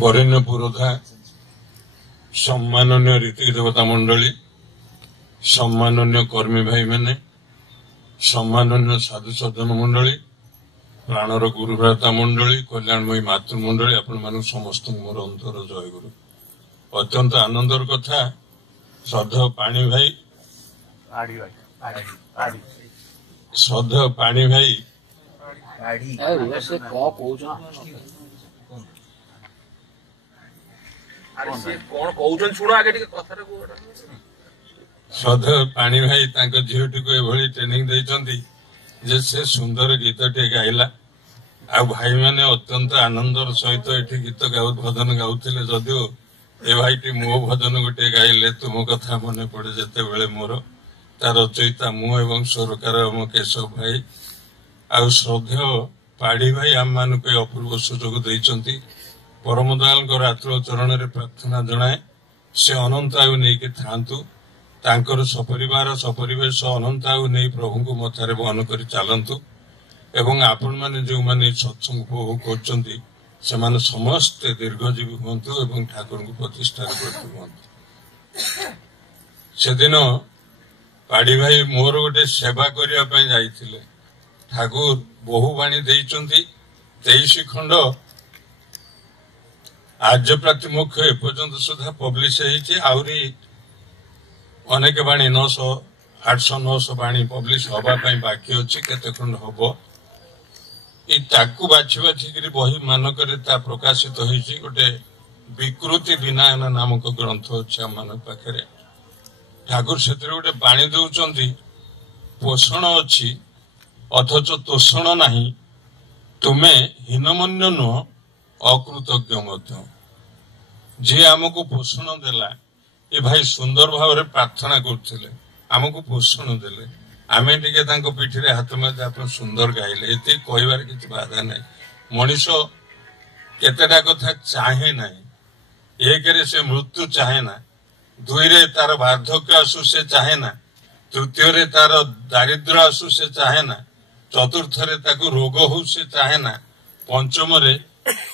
बरेण्य पुरोधा सम्माननीय रीति देवता मंडली सम्माननीय कर्मी भाई मैंने सम्माननीय साधु सज्जन मंडली प्राणर गुरुभ्राता मंडली कल्याणमयी मातृमंडली आपण मान समस्त मोर अंतर जय गुरु। अत्यंत आनंदर कथा श्रद्धा पाणी भाई श्रद्धा पाणी भाई श्रद्धा पाणी भाई झीटी को एभली ट्रेनिंग देइचंती जे से सुंदर गीत टे गाइला आ भाई माने अत्यंत आनंदर सहित एठी गीत भजन गाउथिले जदियो ए भाईटी मो भजन गोटे गाइले तुम कथा मने पड़े जेते बेले मोर तार रचयिता मु एवं सरकार मो केशव भाई आ श्रद्धा पाड़ी भाई आम मान अपूर्व सुजोग देइचंती। परम दयाल रात्र चरण में प्रार्थना जनाए से अनंत आयु नहीं थांतु तांकर सपरिवार सपरिवेश अनंत आयु नहीं प्रभु को मथारे बहन कर चलतु एवं आपण मैंने जो मैंने सत्संग उपभोग कर समस्ते दीर्घजीवी हूँ एवं ठाकुर को प्रतिष्ठा हूँ। से दिन पाड़ी भाई मोर गोटे सेवा करने जाइए ठाकुर बहुवाणी देइचंती 23 खंड आज प्रतिमुख्य एपर्यंत सुधा पब्लिश होती अनेक बाणी 900 800 900 बाणी पब्लिश हवा बाकी अच्छी केते खंड हम बाछी बाछिक बही मानक प्रकाशित होती गोटे विकृति विनायन नामक ग्रंथ अच्छे आम पाखे ठाकुर से गोटे बाणी दौरान पोषण अच्छी अथच तोषण नहीं तुम्हें हीनमन्य नुह अकृतज्ञ जी आमको पोषण देला ये भाई सुंदर भाव में प्रार्थना करते आमको पोषण देले आमे टिके तांको पिठिरे हाथ मारे आप सुंदर गाइले ये कहबार किसी बाधा नहीं। मनीष केतेटा कथा चाहे ना एक से मृत्यु चाहे ना दुई रे तार वार्धक्य आसु से चाहे ना तृतीय रे तार दारिद्र आसु से चाहे ना चतुर्थ रे ताको रोग हो से चाहे ना पंचम रे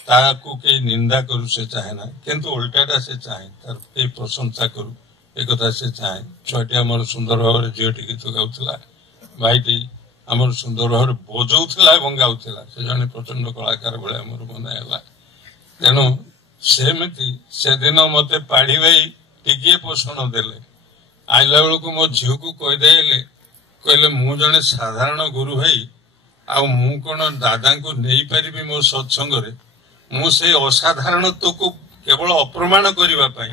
ताकू के निंदा करू से चाहे ना किंतु उल्टाटा से चाहे तार के प्रशंसा करू एक कथा से चाहे। छुआटी आमर सुंदर भाव में झीटी गीत गाउला भाईटी आमर सुंदर भाव में बजाऊला गाउला से जने प्रचंड कलाकार भाई आमर बनाला तेणु सेमती से दिन मत पाड़ी भाई टिके पोषण देले आइला बेलू मो झील को कहीदे कहले मु जने साधारण गुरु भाई आ मु कौन दादा को नहीं पारि मो सत्संग मु से असाधारणत्व को केवल अप्रमाण करने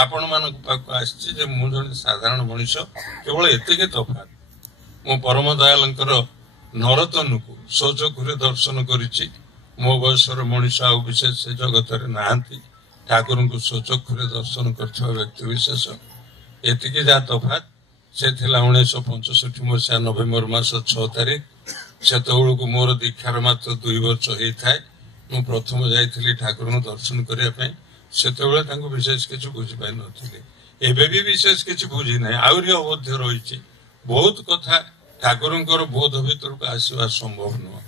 आपण मान आसी जड़े साधारण मनीष केवल एतिके तफात मो परम दयाल नरतनु को स्वचक्षुरे दर्शन करिछि मो बयसर मनीष आ विशेष से जगत नहांती ठाकुर को स्वचक्षुरे दर्शन कर व्यक्ति विशेष एतिके जा तफात से 1965 मसीहा नवेम्बर मास 6 तारिख से को मोर दीक्षार मात्र 2 वर्ष होता है मु प्रथम जाइली ठाकुर दर्शन करने से विशेष किसी बुझीपार नी भी विशेष किसी बुझी ना आहरी अवध्य रही बहुत कथा ठाकुर बोध भर को आसवा संभव नुह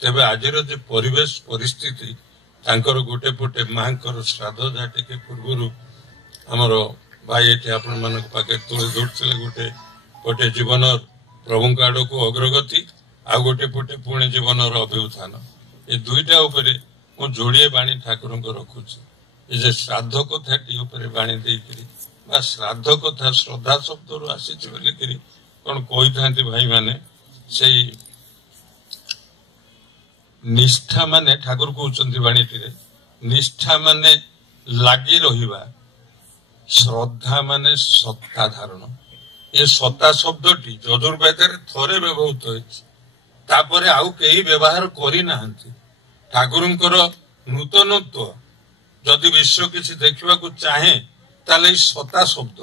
तेज आज परिवेश परिस्थिति गोटे पटे माँ श्राद्ध जहाँ टे पूर्व आमर भाई ये आपण मान पाखे तुले दौड़ते गोटे पटे जीवन प्रभु आड़ को अग्रगति आ गोटे पटे पुणी जीवन अभ्युत्थान ये दुईटा उपरे मु जोड़े बाणी ठाकुर रखुची ये श्राद्ध कथा टी बाणी देकरी श्राद्ध कथा श्रद्धा शब्द रू आसी कौन कही था भाई माने से निष्ठा माने ठाकुर कहते बाणीटी निष्ठा माने लगी रहा श्रद्धा माने सत्ता धारण ये सत्ता शब्दटी यजुर्वेद थरे व्यवहृत होपर आउ कई व्यवहार करना ठाकुर नूतनत्व जदि विश्व किसी देखा चाहे ताले सत्ता शब्द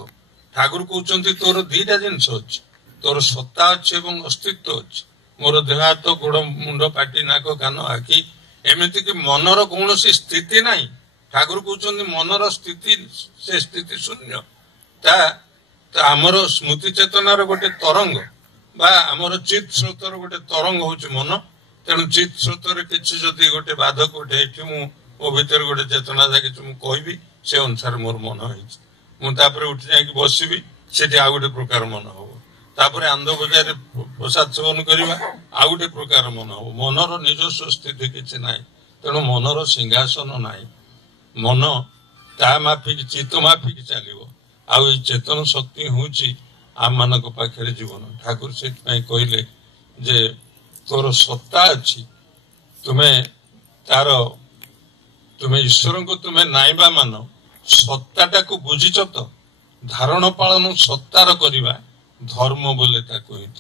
ठाकुर कहते तोर दीटा जिनस अच्छी तोर सत्ता अच्छी एवं अस्तित्व अच्छी मोर देह हाथ गोड़ मुंड पाटी नाक कान आखि एमती कि मनर कौन स्थिति ना ठाकुर कहते मनर स्थिति से स्थिति शून्य ଆମର ସ୍ମୃତି ଚେତନାର ଗୋଟେ ତରଙ୍ଗ ବା ଆମର ଚିତ୍ ସ୍ରୋତର ଗୋଟେ ତରଙ୍ଗ ହଉଛି ମନ। ତେଣୁ ଚିତ୍ ସ୍ରୋତରେ କିଛି ଯଦି ଗୋଟେ ବାଧକ ଗୋଟେ ହେଇଛି, ମୁଁ ମୋ ଭିତରେ ଗୋଟେ ଚେତନା ଜାଗିଛି, ମୁଁ କହିବି ସେ ଅନୁସାରେ ମୋର ମନ ହେଇଛି। ମୁଁ ତାପରେ ଉଠି ଯାଇକି ବସିବି, ସେଠି ଆଉ ଗୋଟେ ପ୍ରକାର ମନ ହବ। ତାପରେ ଆନନ୍ଦ ବଜାରରେ ପ୍ରସାଦ ସେବନ କରିବା, ଆଉ ଗୋଟେ ପ୍ରକାର ମନ ହବ। ମନର ନିଜସ୍ୱ ସ୍ଥିତି କିଛି ନାହିଁ। ତେଣୁ ମନର ସିଂହାସନ ନାହିଁ। ମନ ତା ମାଫିକି ଚିତ୍ତ ମାଫିକି ଚାଲିବ। ଆଉ ଏଇ ଚେତନ ଶକ୍ତି ହଉଛି ଆମମାନଙ୍କ ପାଖରେ ଜୀବନ। ଠାକୁର ସେଥିପାଇଁ କହିଲେ ଯେ ତୋର ସତ୍ତା ଅଛି, ତୁମେ ଈଶ୍ୱରଙ୍କୁ ତୁମେ ନାଇଁବା ମାନ, ସତ୍ତାଟାକୁ ବୁଝିଛ ତ? ଧାରଣ ପାଳନ ସତ୍ତାର କରିବା ଧର୍ମ ବୋଲି ତାକୁ ହିଁ ତ।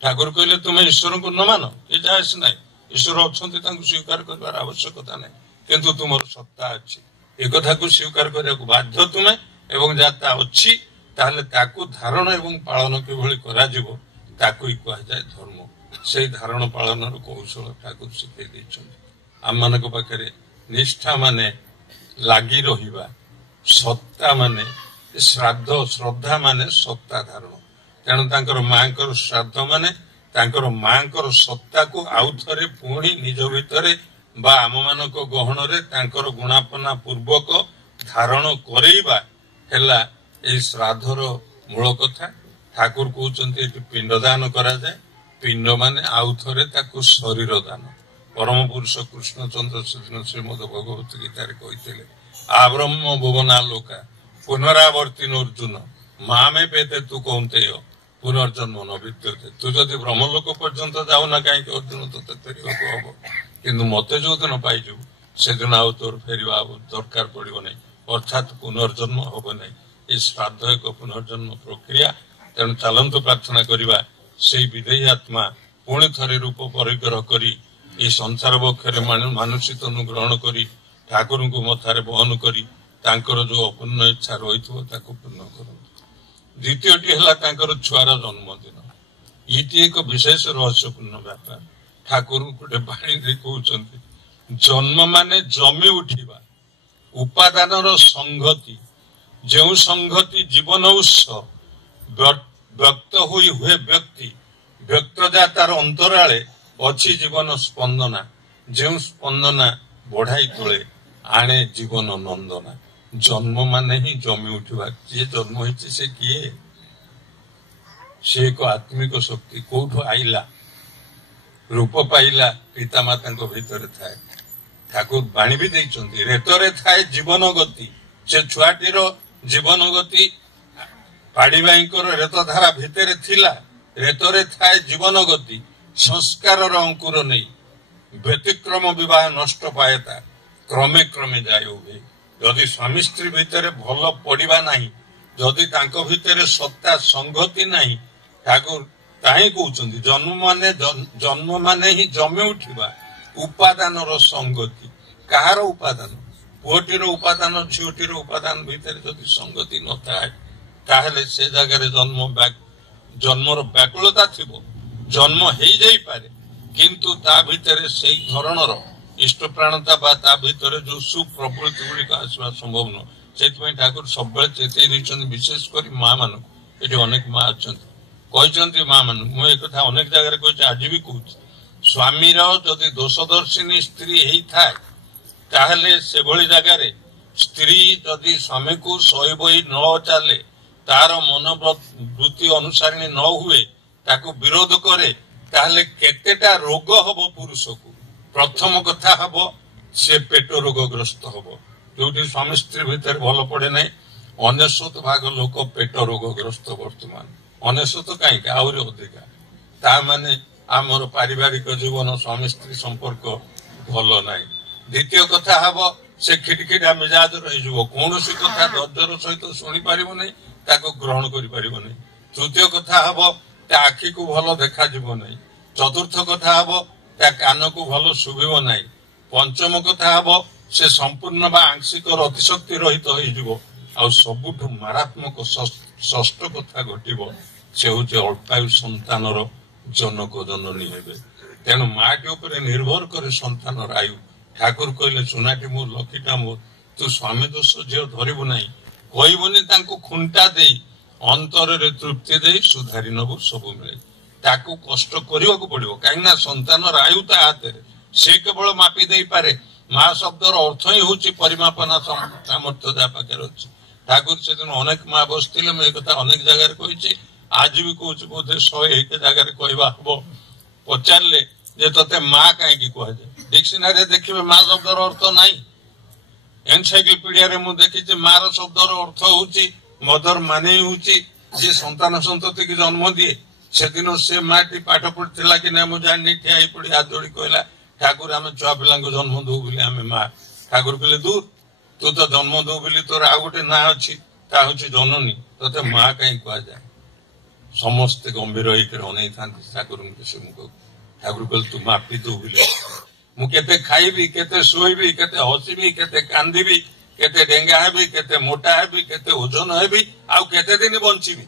ଠାକୁର କହିଲେ ତୁମେ ଈଶ୍ୱରଙ୍କୁ ନ ମାନ, ଏ ଯାଏସ ନାହିଁ। ଈଶ୍ୱର ଅଛନ୍ତି, ତାଙ୍କୁ ସ୍ୱୀକାର କରିବାର ଆବଶ୍ୟକତା ନାହିଁ। କିନ୍ତୁ ତୁମର ସତ୍ତା ଅଛି, ଏ କଥାକୁ ସ୍ୱୀକାର କରିବାକୁ ବାଧ୍ୟ ତୁମେ। ଏବଂ ଯାହା ତା ଅଛି, ତାହେଲେ ତାକୁ ଧାରଣ ଏବଂ ପାଳନ କିଭଳି କରାଯିବ ତାକୁ ହିଁ କୁହାଯାଏ ଧର୍ମ। ସେଇ ଧାରଣ ପାଳନର କୌଶଳ ଠାକୁର ଶିଖେଇ ଦେଇଛନ୍ତି। ଆମମାନଙ୍କ ପାଖରେ ନିଷ୍ଠା ମାନେ ଲାଗି ରହିବା, ସତ୍ତା ମାନେ ଶ୍ରାଦ୍ଧ, ଶ୍ରଦ୍ଧା ମାନେ ସତ୍ତା ଧାରଣ। ତେଣୁ ତାଙ୍କର ମାଙ୍କର ଶ୍ରାଦ୍ଧ ମାନେ ତାଙ୍କର ମାଙ୍କର ସତ୍ତାକୁ ଆଉ ଥରେ ପୁଣି ନିଜ ଭିତରେ ବା ଆମମାନଙ୍କ ଗହଣରେ ତାଙ୍କର ଗୁଣାପନା ପୂର୍ବକ ଧାରଣ କରେଇବା ହେଲା ଏଇ ଶ୍ରାଦ୍ଧର ମୂଳ କଥା। ଠାକୁର କହୁଛନ୍ତି ଏଠି ପିଣ୍ଡ ଦାନ କରାଯାଏ। ପିଣ୍ଡ ମାନେ ଆଉ ଥରେ ତାକୁ ଶରୀର ଦାନ। ପରମ ପୁରୁଷ କୃଷ୍ଣଚନ୍ଦ୍ର ସେଦିନ ଶ୍ରୀମଦ ଭଗବତ ଗୀତାରେ କହିଥିଲେ, ଆବ୍ରହ୍ମ ଭୁବନା ଲୋକା ପୁନରାବର୍ତ୍ତିନ ଅର୍ଜୁନ ମାମେ ପେତେ ତୁ କୌନ୍ତେୟ ପୁନର୍ଜନ୍ମ ନ ବିଦ୍ୟତେ। ତୁ ଯଦି ବ୍ରହ୍ମଲୋକ ପର୍ଯ୍ୟନ୍ତ ଯାଉନା କାହିଁକି ଅର୍ଜୁନ, ତତେ ଫେରିବାକୁ ହବ। କିନ୍ତୁ ମତେ ଯୋଉଦିନ ପାଇଯିବୁ ସେଦିନ ଆଉ ତୋର ଫେରିବା ଦରକାର ପଡିବ ନାହିଁ, ଅର୍ଥାତ୍ ପୁନର୍ଜନ୍ମ ହବ ନାହିଁ। এই শ্রাদ্ধ এক পুনর্জন্ম প্রক্রিয়া। তেণু ଚାଲନ୍ତୁ ପ୍ରାର୍ଥନା କରିବା ସେଇ ବିଦେହୀ ଆତ୍ମା ପୁଣି ଥରେ ରୂପ ପରିଗ୍ରହ କରି এই ସଂସାର ବକ୍ଷରେ ମାନୁଷିକ ଗ୍ରହଣ କରି ଠାକୁରଙ୍କୁ ମଥାରେ ବହନ କରି ତାଙ୍କର ଯୋଉ ଅପୂର୍ଣ୍ଣ ଇଚ୍ଛା ରହିଥିବ ତାକୁ ପୂର୍ଣ୍ଣ କରନ୍ତୁ। ଦ୍ୱିତୀୟଟି ହେଲା ତାଙ୍କର ଛୁଆର ଜନ୍ମଦିନ। ଇଟି ଏକ ବିଶେଷ ରହସ୍ୟପୂର୍ଣ୍ଣ ବ୍ୟାପାର। ଠାକୁର ଗୋଟେ ବାଣୀରେ କହୁଛନ୍ତି, ଜନ୍ମ ମାନେ ଜମି ଉଠିବା, ଉପାଦାନର ସଂଗତି। ଯେଉଁ ସଂଗତି ଜୀବନ ଉତ୍ସ, ବ୍ୟକ୍ତ ହୋଇ ହୁଏ ବ୍ୟକ୍ତି, ବ୍ୟକ୍ତ ଯା ତାର ଅନ୍ତରାଳେ ଅଛି ଜୀବନ ସ୍ପନ୍ଦନା। ଯେଉଁ ସ୍ପନ୍ଦନା ବଢାଇ ତୋଳେ ଆଣେ ଜୀବନ ନନ୍ଦନା। ଜନ୍ମ ମାନେ ହିଁ ଜମି ଉଠିବା। ଯିଏ ଜନ୍ମ ହେଇଛି ସେ କିଏ? ସେ ଏକ ଆତ୍ମିକ ଶକ୍ତି। କୋଉଠୁ ଆଇଲା? ରୂପ ପାଇଲା ପିତାମାତାଙ୍କ ଭିତରେ ଥାଏ। ଠାକୁର ବାଣୀ ବି ଦେଇଛନ୍ତି, ରେତରେ ଥାଏ ଜୀବନ ଗତି। ସେ ଛୁଆଟିର ଜୀବନ ଗତି ପାଡିବାଇଙ୍କର ରେତ ଧାରା ଭିତରେ ଥିଲା। ରେତରେ ଥାଏ ଜୀବନ ଗତି। ସଂସ୍କାରର ଅଙ୍କୁର ନେଇ ବ୍ୟତିକ୍ରମ ବିବାହ ନଷ୍ଟ ପାଏତା, କ୍ରମେ କ୍ରମେ ଯାଏ ଉଭେ। ଯଦି ସ୍ୱାମୀ ସ୍ତ୍ରୀ ଭିତରେ ଭଲ ପଡିବା ନାହିଁ, ଯଦି ତାଙ୍କ ଭିତରେ ସତ୍ତା ସଂଗତି ନାହିଁ, ଠାକୁର କାହିଁ କହୁଛନ୍ତି ଜନ୍ମ ମାନେ ହିଁ ଜମି ଉଠିବା, ଉପାଦାନର ସଂଗତି। କାହାର ଉପାଦାନ? ପୁଅଟିର ଉପାଦାନ ଝିଅଟିର ଉପାଦାନ ଭିତରେ ଯଦି ସଂଗତି ନଥାଏ, ତାହେଲେ ସେ ଜାଗାରେ ଜନ୍ମର ବ୍ୟାକୁଳତା ଥିବ। ଜନ୍ମ ହେଇଯାଇପାରେ, କିନ୍ତୁ ତା ଭିତରେ ସେଇ ଧରଣର ଇଷ୍ଟପ୍ରାଣତା ବା ତା ଭିତରେ ଯୋଉ ସୁପ୍ରବୃତ୍ତି ଗୁଡିକ ଆସିବା ସମ୍ଭବ ନୁହଁ। ସେଥିପାଇଁ ଠାକୁର ସବୁବେଳେ ଚେତେଇ ଦେଇଛନ୍ତି, ବିଶେଷ କରି ମା ମାନଙ୍କୁ। ଏଠି ଅନେକ ମା ଅଛନ୍ତି, କହିଛନ୍ତି ମା ମାନଙ୍କୁ। ମୁଁ ଏ କଥା ଅନେକ ଜାଗାରେ କହିଛି, ଆଜି ବି କହୁଛି। ସ୍ୱାମୀର ଯଦି ଦୋଷଦର୍ଶିନୀ ସ୍ତ୍ରୀ ହେଇଥାଏ, ତାହେଲେ ସେଭଳି ଜାଗାରେ ସ୍ତ୍ରୀ ଯଦି ସ୍ୱାମୀକୁ ସହି ବହି ନ ଚାଲେ, ତାର ମନୋବୃତ୍ତି ଅନୁସାରିଣୀ ନ ହୁଏ, ତାକୁ ବିରୋଧ କରେ, ତାହେଲେ କେତେଟା ରୋଗ ହବ ପୁରୁଷକୁ। ପ୍ରଥମ କଥା ହବ, ସେ ପେଟ ରୋଗଗ୍ରସ୍ତ ହବ। ଯୋଉଠି ସ୍ୱାମୀ ସ୍ତ୍ରୀ ଭିତରେ ଭଲ ପଡେ ନାହିଁ, 99% ଲୋକ ପେଟ ରୋଗଗ୍ରସ୍ତ ବର୍ତ୍ତମାନ। 99 କାହିଁକି, ଆହୁରି ଅଧିକା। ତା ମାନେ ଆମର ପାରିବାରିକ ଜୀବନ, ସ୍ୱାମୀ ସ୍ତ୍ରୀ ସମ୍ପର୍କ ଭଲ ନାହିଁ। ଦ୍ୱିତୀୟ କଥା ହବ, ସେ ଖିଟଖିଟା ମିଜାଜର ହେଇଯିବ। କୌଣସି କଥା ଧୈର୍ଯ୍ୟର ସହିତ ଶୁଣି ପାରିବ ନାହିଁ, ତାକୁ ଗ୍ରହଣ କରିପାରିବ ନାହିଁ। ତୃତୀୟ କଥା ହବ, ତା ଆଖିକୁ ଭଲ ଦେଖାଯିବ ନାହିଁ। ଚତୁର୍ଥ କଥା ହବ, ତା କାନକୁ ଭଲ ଶୁଭିବ ନାହିଁ। ପଞ୍ଚମ କଥା ହବ, ସେ ସମ୍ପୂର୍ଣ୍ଣ ବା ଆଂଶିକ ଅତିଶକ୍ତି ରହିତ ହେଇଯିବ। ଆଉ ସବୁଠୁ ମାରାତ୍ମକ ଷଷ୍ଠ କଥା ଘଟିବ, ସେ ହଉଛି ଅଳ୍ପାୟୁ ସନ୍ତାନର ଜନକ ଜନନୀ ହେବେ। ତେଣୁ ମାଟି ଉପରେ ନିର୍ଭର କରେ ସନ୍ତାନର ଆୟୁ। ଠାକୁର କହିଲେ, ସୁନାଟି ମୋ ଲକ୍ଷୀଟା ମୋ, ତୁ ସ୍ୱାମୀ ଦୋଷ ଝିଅ ଧରିବୁ ନାହିଁ। कहबुनि खुंटा दे अंतर रे तृप्ति दे सुधारी नबु सब मिले ताकू कष्ट करने को पड़ो कहीं संतान आयु ता हाथ से केवल मापी दे पारे माँ शब्दर अर्थ ही हूँ परिमापना सामर्थ्य जहाँ पाखे अच्छी ठाकुर से दिन अनेक माँ बसते मुझे कथा अनेक जगह कही आज भी कौच बोधे 101 जगह कहवा हम पचारे जे ते माँ कहीं कहुए डिक्शनारी देखिए माँ शब्दर अर्थ ना एनसाइक्लोपीडिया मुझे देखी मार शब्दर अर्थ हूँ मदर माने हूँ जी संतान संतति की जन्म दिए से दिन से माटी पाठ पढ़ी कि ना मुझे जानी ठिया पड़ी हाथ जोड़ी कहला ठाकुर आम छुआ पिला जन्म दू बोली आम माँ ठाकुर कहले दूर तू तो जन्म दू बोली तोर आ गोटे ना अच्छी जननी ते माँ कहीं कहुए समस्ते गंभीर होकर था ठाकुर ठाकुर कहले तू मापी दू बोली मुझे खाइबी केते शोइबी केते हसीबी केते कांदीबी केते डेंगा हेबी केते मोटा हेबी केते ओजन हेबी आउ केते दिन बंचीबी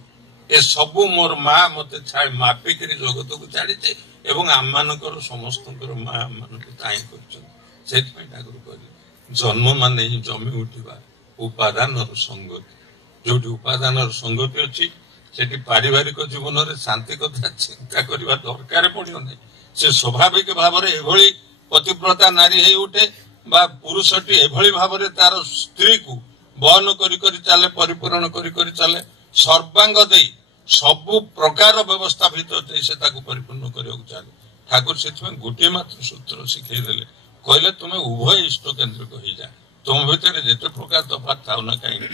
ए सबू मोर माँ मत मापिक जगत को छाड़ी एवं आम मानकर समस्त माँ आम मान से ठाकुर कहले जन्म मान ही जमी उठा उपादान संगति जो उपादान संगति अच्छी से पारिवारिक जीवन में शांति कथा चिंता करने दरकार पड़ो ना से स्वाभाविक भाव में पतिव्रता नारी है उठे बा पुरुषटी एभली भाव तार स्त्री को बहन करी चले परिपूर्ण करी चले सर्वांग दे सबु प्रकार व्यवस्था भीतर से परिपूर्ण करने चले ठाकुर से गोटे मात्र सूत्र शिखेदेले कहले तुम्हें उभय इष्ट केन्द्रिक हो जाए तुम भितर जिते प्रकार तफात था ना कहीं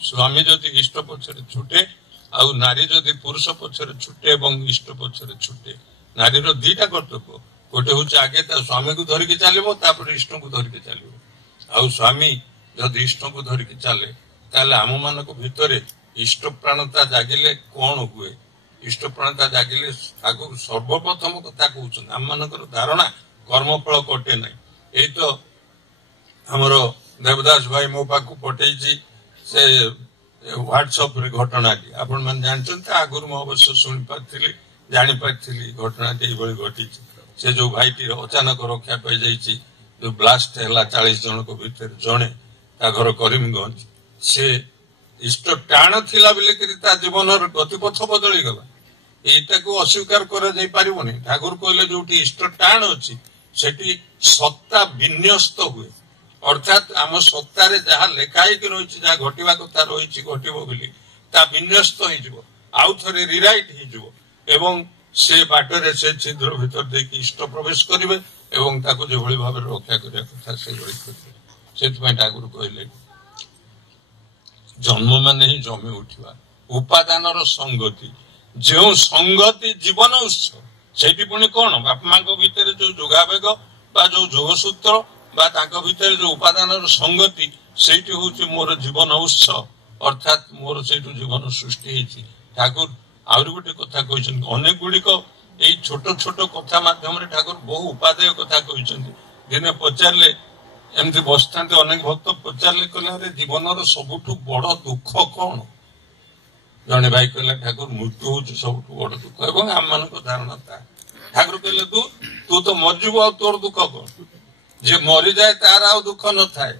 स्वामी जदि इष्ट पक्षरे छुटे आउ नारी जदि पुरुष पक्षरे छुटे और इष्ट पक्षरे छुटे नारी दीटा कर्तव्य गोटे हूँ आगे स्वामी को धरिकी चलो इष्ट को धरिकी चलो आउ स्वामी जदि इष्ट को धरिकी चले ताले आम मान भितर इष्ट प्राणता जागिले कौन हुए इष्ट प्राणता जागिले सर्वप्रथम कथा कहते आम मान धारणा कर्मफल कटे ना यही तो आमर देवदास भाई मो पाक पठे से व्हाट्सअप रे घटना आपण मैंने जानते आगुरी मुझे अवश्य शुणी पारी जापारी घटना घटी से जो भाईटी अचानक रक्षा पाई जाइए जो ब्लास्ट है 40 जन को भीतर जड़े घर करीमगंज से इष्ट टाण थिला बोलिकी जीवन गतिपथ बदली गला यहीटा को अस्वीकार कर ठाकुर कहले जो इष्ट टाण अच्छी से सत्ता विन्यस्त हुए अर्थात आम सत्तार जहाँ लेखाई रही जहाँ घटवा कथा रही घटव बोली विन्यस्त हो आउ थे रिराइट हो से बाटर से छिद्र भीतर देखिए इष्ट प्रवेश करेंगे जो भाव रक्षा करने कथा से ठाकुर कहले जन्म मान ही जमी उठा उपादान संगति जो संगति जीवन उत्स से पुणी कौन बापा माँ भितर जो जोगावेग जो जोगसूत्र भितर जो उपादान संगति से हूँ मोर जीवन उत्स अर्थात मोर से जीवन सृष्टि ठाकुर आहरी गोटे कथा कहते अनेक गुड़िक यही छोट छोट कथा मध्यम ठाकुर बहु उपादेय कथा कहते दिने पचारे एमती बसता अनेक भक्त पचारे कहले जीवन सबुठ बड़ दुख कौन जड़े भाई कहला ठाकुर मृत्यु हूँ सब बड़ दुख और आम मान धारणा था ठाकुर कहले तू तो मरजु आ तोर दुख कौन जे मरी जाए तार आ दुख न थाए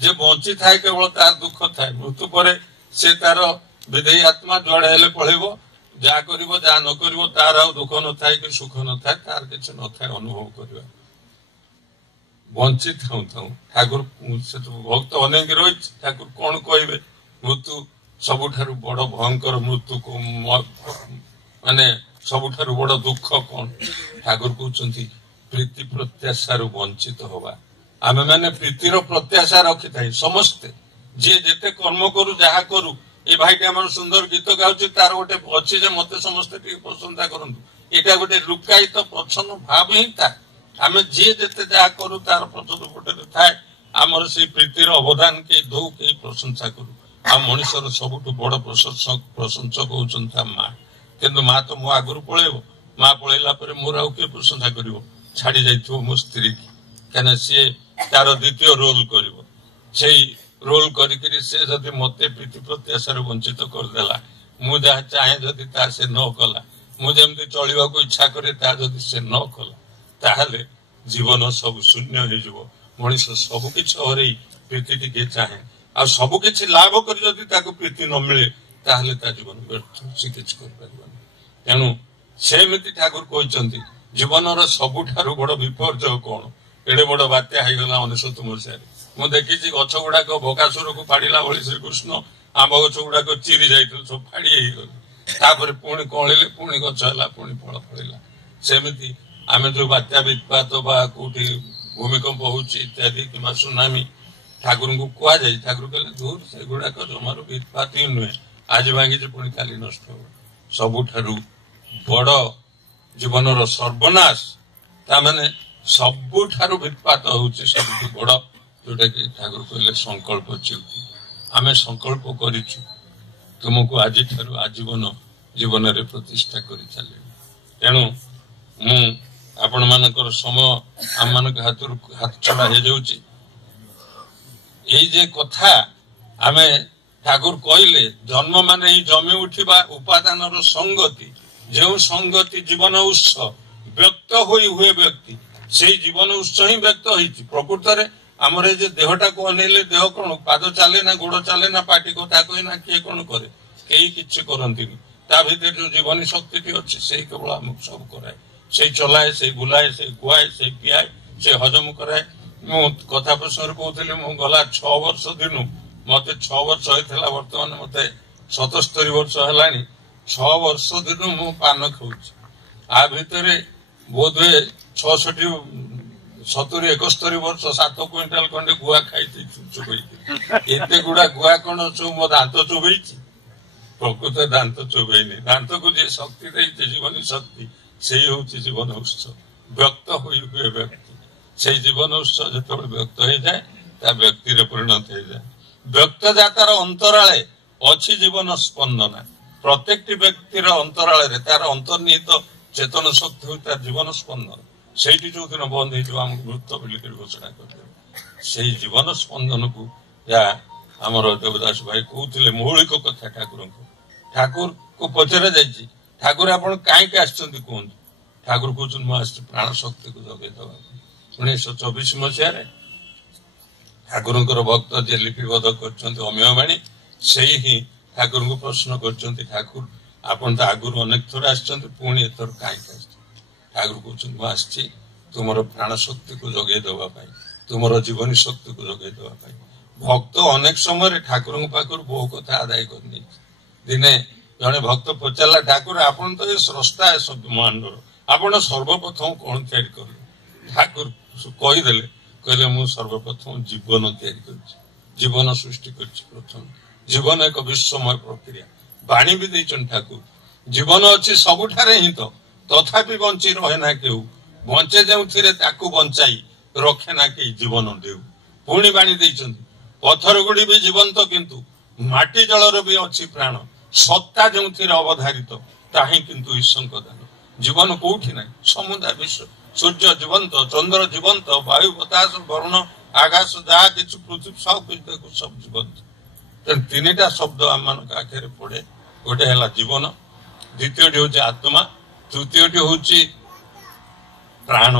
जे बंची थाए केवल तार दुख थाए मृत्यु पर से तार विधेयी आत्मा जुआड़े हेले पढ़ेब जहाँ कर न कर तार आ दुख न थाए कि सुख न थाए तार किसी न थाए अनुभव करवा बंची था ठाकुर से भक्त अनेक रही ठाकुर कौन कहे मृत्यु सबुठ बड़ भयंकर मृत्यु को माने सबुठ बड़ दुख कौन ठाकुर कहते प्रीति प्रत्याशार वंचित हवा आम मैंने प्रीतिर प्रत्याशा रखी था समस्ते जी जिते कर्म करू जहाँ करू ये भाईटी आम सुंदर गीत गाँव तार गोटे अच्छी मत समस्ते प्रशंसा करूँ यहाँ गोटे लुकायित प्रच्छन्न भाव ही था आम जी जिते जहाँ करू तार पटे थाए आमर से प्रीतिर अवदान के दौ के प्रशंसा करू आ मनुष्यर सबुठ बड़ प्रशंसक होता माँ किंतु माँ तो मो आगुरी पलैब माँ पलैला मोर आउ किए प्रशंसा कर छाड़ी जाइए मो स्त्री की क्या सी तार द्वितीय रोल कर रोल करी से जदि मते प्रीति प्रत्याशार वंचित करदेला मु जहाँ चाहे जदि से न कला मुझे चलवा को इच्छा करे से न कला ताहले जीवन सब शून्य हो मनीष सब किछ हरई प्रीति टी चाहे ଆଉ ସବୁ କିଛି ଲାଭ କରି ଯଦି ତାକୁ ପ୍ରୀତି ନ ମିଳେ ତାହେଲେ ତା ଜୀବନ ବ୍ୟର୍ଥ, ସେ କିଛି କରିପାରିବନି। ତେଣୁ ସେମିତି ଠାକୁର କହିଛନ୍ତି ଜୀବନର ସବୁଠାରୁ ବଡ ବିପର୍ଯ୍ୟୟ କଣ? ଏଡେ ବଡ ବାତ୍ୟା ହେଇଗଲା 1999 ମସିହାରେ। ମୁଁ ଦେଖିଛି ଗଛ ଗୁଡାକ ବକାସୁରକୁ ଫାଡ଼ିଲା ଭଳି ଶ୍ରୀକୃଷ୍ଣ ଆମ୍ବ ଗଛ ଗୁଡାକ ଚିରି ଯାଇଥିଲେ, ସବୁ ଫାଡ଼ି ହେଇଗଲେ। ତାପରେ ପୁଣି କଅଁଳିଲେ, ପୁଣି ଗଛ ହେଲା, ପୁଣି ଫଳ ଫଳିଲା। ସେମିତି ଆମେ ଯୋଉ ବାତ୍ୟା ବିତ୍ପାତ ବା କୋଉଠି ଭୂମିକମ୍ପ ହଉଛି ଇତ୍ୟାଦି କିମ୍ବା ସୁନାମି, ଠାକୁରଙ୍କୁ କୁହାଯାଏ, ଠାକୁର କହିଲେ ଦୂର ସେଗୁଡାକ ଜମାରୁ ବିତ୍ପାତ ହିଁ ନୁହେଁ, ଆଜି ଭାଙ୍ଗିଛି ପୁଣି କାଲି ନଷ୍ଟ ହବ। ସବୁଠାରୁ ବଡ ଜୀବନର ସର୍ବନାଶ, ତାମାନେ ସବୁଠାରୁ ବିତ୍ପାତ ହଉଛି ସବୁଠୁ ବଡ, ଯୋଉଟା କି ଠାକୁର କହିଲେ ସଂକଳ୍ପ ଚ୍ୟୁତି। ଆମେ ସଂକଳ୍ପ କରିଛୁ ତୁମକୁ ଆଜିଠାରୁ ଆଜୀବନ ଜୀବନରେ ପ୍ରତିଷ୍ଠା କରି ଚାଲିବି। ତେଣୁ ମୁଁ ଆପଣ ମାନଙ୍କର ସମୟ ଆମମାନଙ୍କ ହାତରୁ ହାତଛଡା ହେଇଯାଉଛି। ଏଇ ଯେ କଥା ଆମେ ଠାକୁର କହିଲେ ଜନ୍ମ ମାନେ ହିଁ ଜମି ଉଠିବା ଉପାଦାନର ସଂଗତି, ଯେଉଁ ସଂଗତି ଜୀବନ ଉତ୍ସ ବ୍ୟକ୍ତ ହୋଇ ହୁଏ ବ୍ୟକ୍ତି, ସେଇ ଜୀବନ ଉତ୍ସ ହିଁ ବ୍ୟକ୍ତ ହେଇଛି। ପ୍ରକୃତରେ ଆମର ଏ ଯେ ଦେହଟାକୁ ଅନେଇଲେ ଦେହ କଣ, ପାଦ ଚାଲେ ନା, ଗୋଡ ଚାଲେ ନା, ପାଟି କଥା କହେ ନା, କିଏ କଣ କରେ? କେହି କିଛି କରନ୍ତିନି। ତା ଭିତରେ ଯୋଉ ଜୀବନୀ ଶକ୍ତିଟି ଅଛି ସେଇ କେବଳ ଆମକୁ ସବୁ କରାଏ, ସେଇ ଚଲାଏ, ସେଇ ବୁଲାଏ, ସେଇ ଖୁଆଏ, ସେଇ ପିଆଏ, ସେ ହଜମ କରାଏ। ମୁଁ କଥା ପ୍ରସଙ୍ଗରେ କହୁଥିଲି, ମୁଁ ଗଲା 6 ବର୍ଷ ଦିନୁ, ମତେ 6 ବର୍ଷ ହେଇଥିଲା, ବର୍ତ୍ତମାନ ମତେ 77 ବର୍ଷ ହେଲାଣି। 6 ବର୍ଷ ଦିନୁ ମୁଁ ପାନ ଖାଉଛି। ଆ ଭିତରେ ବୋଧହୁଏ 66, 70, 71 ବର୍ଷ 7 କୁଇଣ୍ଟାଲ ଖଣ୍ଡେ ଗୁଆ ଖାଇଛି ଚୋବେଇକି। ଏତେ ଗୁଡା ଗୁଆ କଣ ସବୁ ମୋ ଦାନ୍ତ ଚୋବେଇଛି? ପ୍ରକୃତ ଦାନ୍ତ ଚୋବେଇନି। ଦାନ୍ତକୁ ଯେ ଶକ୍ତି ଦେଇଛି ଜୀବନୀ ଶକ୍ତି, ସେଇ ହଉଛି ଜୀବନ ଉତ୍ସ। ବ୍ୟକ୍ତ ହୋଇ ହୁଏ ବ୍ୟକ୍ତି, ସେଇ ଜୀବନ ଉତ୍ସ ଯେତେବେଳେ ବ୍ୟକ୍ତ ହେଇଯାଏ ତା ବ୍ୟକ୍ତିରେ ପରିଣତ ହେଇଯାଏ। ବ୍ୟକ୍ତ ଜାତାର ଅନ୍ତରାଳେ ଅଛି ଜୀବନ ସ୍ପନ୍ଦନା। ପ୍ରତ୍ୟେକଟି ବ୍ୟକ୍ତିର ଅନ୍ତରାଳରେ ତାର ଅନ୍ତର୍ନିହିତ ଚେତନ ଶକ୍ତି ହଉଛି ତାର ଜୀବନ ସ୍ପନ୍ଦନ। ସେଇଠି ଯୋଉଦିନ ବନ୍ଦ ହେଇଯିବ ଆମକୁ ମୃତ ବୋଲିକରି ଘୋଷଣା କରିଦେବ। ସେଇ ଜୀବନ ସ୍ପନ୍ଦନକୁ ଯାହା ଆମର ଦେବଦାସ ଭାଇ କହୁଥିଲେ, ମୌଳିକ କଥା ଠାକୁରଙ୍କୁ। ଠାକୁରକୁ ପଚରା ଯାଇଛି, ଠାକୁର ଆପଣ କାହିଁକି ଆସିଛନ୍ତି କୁହନ୍ତୁ? ଠାକୁର କହୁଛନ୍ତି ମୁଁ ଆସିଛି ପ୍ରାଣ ଶକ୍ତିକୁ ଯୋଗେଇ ଦେବାକୁ। 1924 ମସିହାରେ ଠାକୁରଙ୍କର ଭକ୍ତ ଯିଏ ଲିପିବଦ୍ଧ କରିଛନ୍ତି ଅମୀୟବାଣୀ, ସେଇ ହିଁ ଠାକୁରଙ୍କୁ ପ୍ରଶ୍ନ କରିଛନ୍ତି, ଠାକୁର ଆପଣ ତ ଆଗରୁ ଅନେକ ଥର ଆସିଛନ୍ତି, ପୁଣି ଏଥର କାହିଁକି ଆସିଛନ୍ତି? ଠାକୁର କହୁଛନ୍ତି ମୁଁ ଆସିଛି ତୁମର ପ୍ରାଣ ଶକ୍ତିକୁ ଯୋଗେଇ ଦେବା ପାଇଁ, ତୁମର ଜୀବନୀ ଶକ୍ତିକୁ ଯୋଗେଇ ଦେବା ପାଇଁ। ଭକ୍ତ ଅନେକ ସମୟରେ ଠାକୁରଙ୍କ ପାଖରୁ ବହୁ କଥା ଆଦାୟ କରିନେଇଛି। ଦିନେ ଜଣେ ଭକ୍ତ ପଚାରିଲା, ଠାକୁର ଆପଣ ତ ଏ ସ୍ରଷ୍ଟା ଏ ସବୁ ବ୍ରହ୍ମାଣ୍ଡର, ଆପଣ ସର୍ବପ୍ରଥମ କଣ ତିଆରି କଲେ? ଠାକୁର କହିଦେଲେ, କହିଲେ ମୁଁ ସର୍ବପ୍ରଥମ ଜୀବନ ତିଆରି କରିଛି, ଜୀବନ ସୃଷ୍ଟି କରିଛି ପ୍ରଥମେ। ଜୀବନ ଏକ ବିଶ୍ୱମୟ ପ୍ରକ୍ରିୟା। ବାଣୀ ବି ଦେଇଛନ୍ତି ଠାକୁର, ଜୀବନ ଅଛି ସବୁଠାରେ ହିଁ ତ, ତଥାପି ବଞ୍ଚି ରହେ ନା କେଉ, ବଞ୍ଚେ ଯେଉଁଥିରେ ତାକୁ ବଞ୍ଚାଇ ରଖେ ନା କେହି ଜୀବନ ଦେଉ। ପୁଣି ବାଣୀ ଦେଇଛନ୍ତି, ପଥର ଗୁଡି ବି ଜୀବନ୍ତ କିନ୍ତୁ ମାଟି ଜଳର ବି ଅଛି ପ୍ରାଣ, ସତ୍ତା ଯେଉଁଥିରେ ଅବଧାରିତ ତାହିଁ କିନ୍ତୁ ଈଶ୍ୱରଙ୍କ ଦାନ। ଜୀବନ କୋଉଠି ନାହିଁ, ସମୁଦାୟ ବିଶ୍ୱ। ସୂର୍ଯ୍ୟ ଜୀବନ୍ତ, ଚନ୍ଦ୍ର ଜୀବନ୍ତ, ବାୟୁ ବତାସ ବରୁଣ ଆକାଶ ଯାହା କିଛି ପୃଥିବୀ ସବୁ ସବୁ ଜୀବନ୍ତ। ତେଣୁ ତିନିଟା ଶବ୍ଦ ଆମମାନଙ୍କ ଆଖରେ ପଡେ, ଗୋଟେ ହେଲା ଜୀବନ, ଦ୍ୱିତୀୟଟି ହଉଛି ଆତ୍ମା, ତୃତୀୟଟି ହଉଛି ପ୍ରାଣ।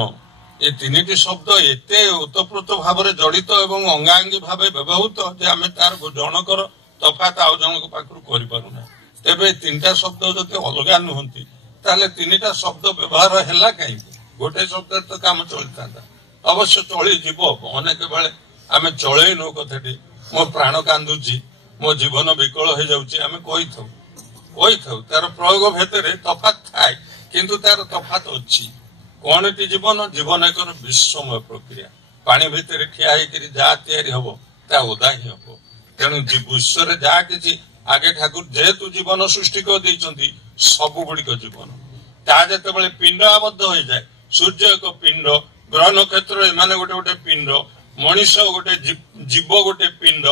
ଏ ତିନିଟି ଶବ୍ଦ ଏତେ ଓତପ୍ରୋତ ଭାବରେ ଜଡିତ ଏବଂ ଅଙ୍ଗାଙ୍ଗୀ ଭାବେ ବ୍ୟବହୃତ ଯେ ଆମେ ତାର ଜଣକର ତଫାତ ଆଉ ଜଣଙ୍କ ପାଖରୁ କରିପାରୁନା। ତେବେ ତିନିଟା ଶବ୍ଦ ଯଦି ଅଲଗା ନୁହନ୍ତି ତାହେଲେ ତିନିଟା ଶବ୍ଦ ବ୍ୟବହାର ହେଲା କାହିଁକି? ଗୋଟେ ଶବ୍ଦରେ ତ କାମ ଚଳିଥାନ୍ତା। ଅବଶ୍ୟ ଚଳିଯିବ, ଅନେକ ବେଳେ ଆମେ ଚଳେଇ ନଉ କଥାଟି, ମୋ ପ୍ରାଣ କାନ୍ଦୁଛି, ମୋ ଜୀବନ ବିକଳ ହେଇଯାଉଛି, ଆମେ କହିଥାଉ। ତାର ପ୍ରୟୋଗ ଭେଦରେ ତଫାତ ଥାଏ, କିନ୍ତୁ ତାର ତଫାତ ଅଛି। କଣଟି ଜୀବନ? ଜୀବନ ଏକ ବିଶ୍ୱମୟ ପ୍ରକ୍ରିୟା। ପାଣି ଭିତରେ ଠିଆ ହେଇକରି ଯାହା ତିଆରି ହବ ତା ଓଦା ହିଁ ହବ। ତେଣୁ ବିଶ୍ୱରେ ଯାହା କିଛି ଆଗେ ଠାକୁର ଯେହେତୁ ଜୀବନ ସୃଷ୍ଟି କରିଦେଇଛନ୍ତି, ସବୁ ଗୁଡିକ ଜୀବନ। ତା ଯେତେବେଳେ ପିଣ୍ଡ ଆବଦ୍ଧ ହେଇଯାଏ, ସୂର୍ଯ୍ୟ ଏକ ପିଣ୍ଡ, ଗ୍ରହ ନକ୍ଷତ୍ର ଏମାନେ ଗୋଟେ ଗୋଟେ ପିଣ୍ଡ, ମଣିଷ ଗୋଟେ ଜୀବ ଗୋଟେ ପିଣ୍ଡ।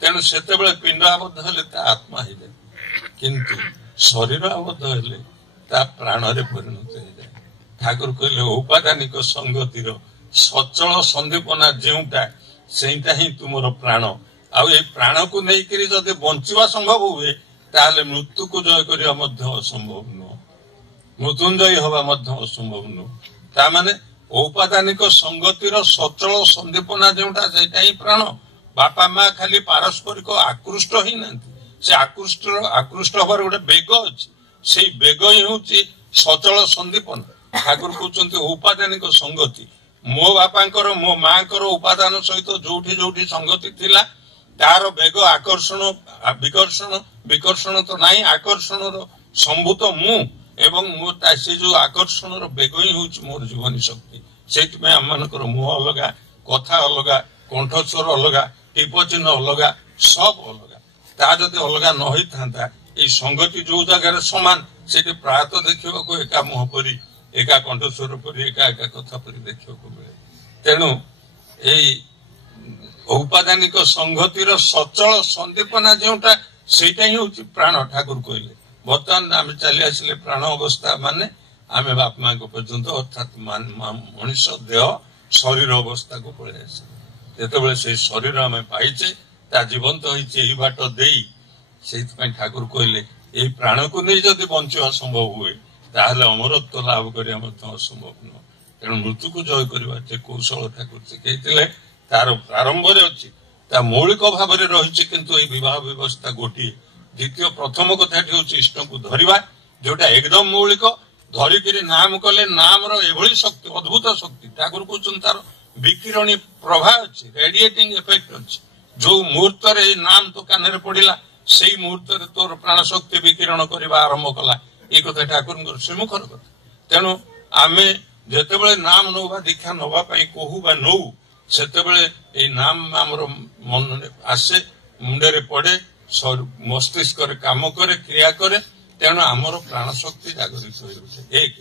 ତେଣୁ ସେତେବେଳେ ପିଣ୍ଡ ଆବଦ୍ଧ ହେଲେ ତା ଆତ୍ମା ହେଇଯାଏ, କିନ୍ତୁ ଶରୀର ଆବଦ୍ଧ ହେଲେ ତା ପ୍ରାଣରେ ପରିଣତ ହେଇଯାଏ। ଠାକୁର କହିଲେ ଔପାଦାନିକ ସଂଗତିର ସଚଳ ସନ୍ଦୀପନା ଯେଉଁଟା, ସେଇଟା ହିଁ ତୁମର ପ୍ରାଣ। ଆଉ ଏଇ ପ୍ରାଣକୁ ନେଇକରି ଯଦି ବଞ୍ଚିବା ସମ୍ଭବ ହୁଏ, ତାହେଲେ ମୃତ୍ୟୁକୁ ଜୟ କରିବା ମଧ୍ୟ ଅସମ୍ଭବ ନୁହଁ, ମୃତ୍ୟୁଞ୍ଜୟୀ ହବା ମଧ୍ୟ ଅସମ୍ଭବ ନୁହଁ। ତା ମାନେ ଔପାଦାନିକ ସଂଗତିର ସଚଳ ସନ୍ଦୀପନା ଯେଉଁଟା, ସେଇଟା ହିଁ ପ୍ରାଣ। बापा माँ खाली पारस्परिक आकृष्ट ही ना से आकृष्ट हबार गोटे बेग अच्छी से बेग ही हूँ सचल संदीपन ठाकुर कहते उपादानिक संगति मो बापांकर मो माँ उपादान सहित जोठी जोठी संगति थिला तार बेग आकर्षण विकर्षण विकर्षण तो नहीं आकर्षण संभूत मु एवं से जो आकर्षण बेग ही हूँ मोर जीवन शक्ति से आम मानकर मुह अलगा कथा अलगा कंठस्वर अलगा टीप चिन्ह अलगा सब अलगा ता जदि अलगा न होता ये संगति जो जगार समान से प्रायतः देखा एका मुह परी एका कंठस्वर परी एका एका कथा परी देखा मिले तेणु यही औपादानिक संगतिर सचल संदीपना जोटा सेटा ही हूँ प्राण ठाकुर कहले बर्तमान आम चली आसिले प्राण अवस्था माने आम बाप माँ पर्यंत अर्थात मनुष्य देह शरीर अवस्था को पलि आस जो से शरीर आम पाइचे ता जीवंत होई बाट दे ठाकुर कहले ये प्राण को नहीं जदि बंचा संभव हुए ताहले अमरत्व लाभ करिया असंभव नुह तेणु मृत्यु को जय करवा कौशल ठाकुर शिखई तार प्रारंभ अच्छी मौलिक भाव में रही किंतु ये विवाह व्यवस्था गोटे द्वितीय प्रथम कथा हूँ इष्ट को धरवा जोटा एकदम मौलिक धरिक नाम कले नाम री शक्ति अद्भुत शक्ति ठाकुर कहते तार विकिरणी प्रभा अच्छी रेडिएटिंग इफेक्ट अच्छी जो मुहूर्त नाम तो कान पड़ा से मुहूर्त तोर प्राण शक्ति विकिरण करने आरंभ कला ये कथा ठाकुर श्रीमुखर कथा तेणु आम जिते नाम नौबा दीक्षा नवाई कहू बा नौ से नाम आमर मन आसे मुंडे पड़े मस्तिष्क काम करे क्रिया करे तेणु आमर प्राण शक्ति जागृत हो उठे एक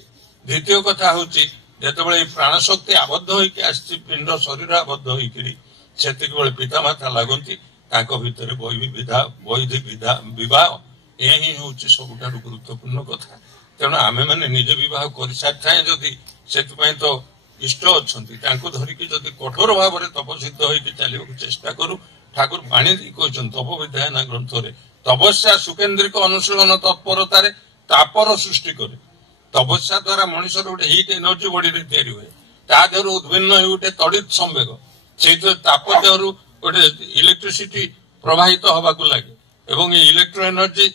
द्वितीय कथा हूँ जिते प्राण शक्ति आबद्ध होती पिंड शरीर आबद्ध होती पितामाता लगती भितर वैधि विवाह यही हूँ सबुठ गुरुत्वपूर्ण कथा तेणु आमे मैंने निजे विवाह कर सारी जदि से तो इष्ट अच्छा धरिकी जदि कठोर भाव में तपसिद्ध होकर चलने चेष्टा करूँ ठाकुर बाणी कहते तप विधायना ग्रंथ तपस्या सुकेन्द्रिक अनुशीलन तत्परतार तापर सृष्टि करे तपस्या द्वारा मनुष्य गोटे हिट एनर्जी बॉडी रे तैयारी हुए ता देहर उद्भिन्न होते तड़ित संवेग से ताप देहर गोटे इलेक्ट्रिसिटी प्रवाहित हवा लगे एवं इलेक्ट्रो एनर्जी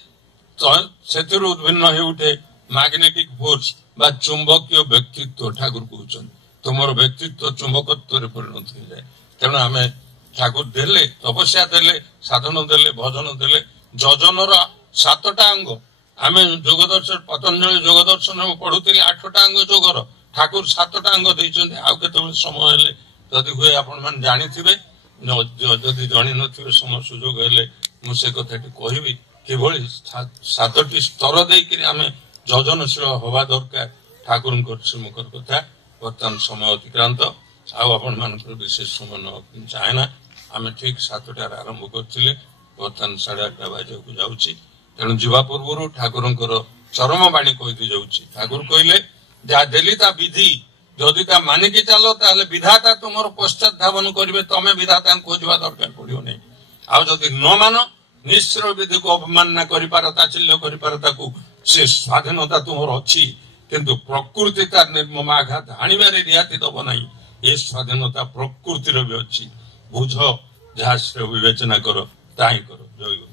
से उद्भिन्न होते मैग्नेटिक फोर्स बा चुंबकीय व्यक्तित्व ठाकुर कहते तुमर व्यक्तित्व चुंबकत्व परिणत हो जाए तेणु आम ठाकुर देले तपस्या देले साधन देले भजन देले जजनर 7टा अंग आम जोग दर्शन पतंजलि जोग दर्शन पढ़ुली 8टा अंग जोगर ठाकुर 7टा अंग देते आउ समय हेले जदि हुए आपण मैंने जानी जदि जानी न समय सुजोग हेले मुझे कथा कहबी कि 7टी स्तर देकर आम जजनशील हवा दरकार ठाकुर श्रीमुखर कथा बर्तमान समय अतिक्रांत आपण मान विशेष समय न चाहेना आम ठीक 7टार आरंभ करते बर्तमान 8:30 बजे को जाऊँगी तेणु जीवा पूर्व ठाकुर चरम बाणी कहीदी जाऊँगी ठाकुर कहले जहाँ देली ता विधि जदि ता मानिकी चलो ताले विधाता तुम पश्चात धावन करेंगे तमें विधाता खोजा दरकार पड़ो नहीं आदि न मान निश्चय विधि को अवमानना कर से स्वाधीनता तुम अच्छी किंतु प्रकृति तार निर्मम आघात हाणवे रिहाती दब ना ये स्वाधीनता प्रकृतिर भी अच्छी बुझ जहाँ विवेचना कर ताही कर जय।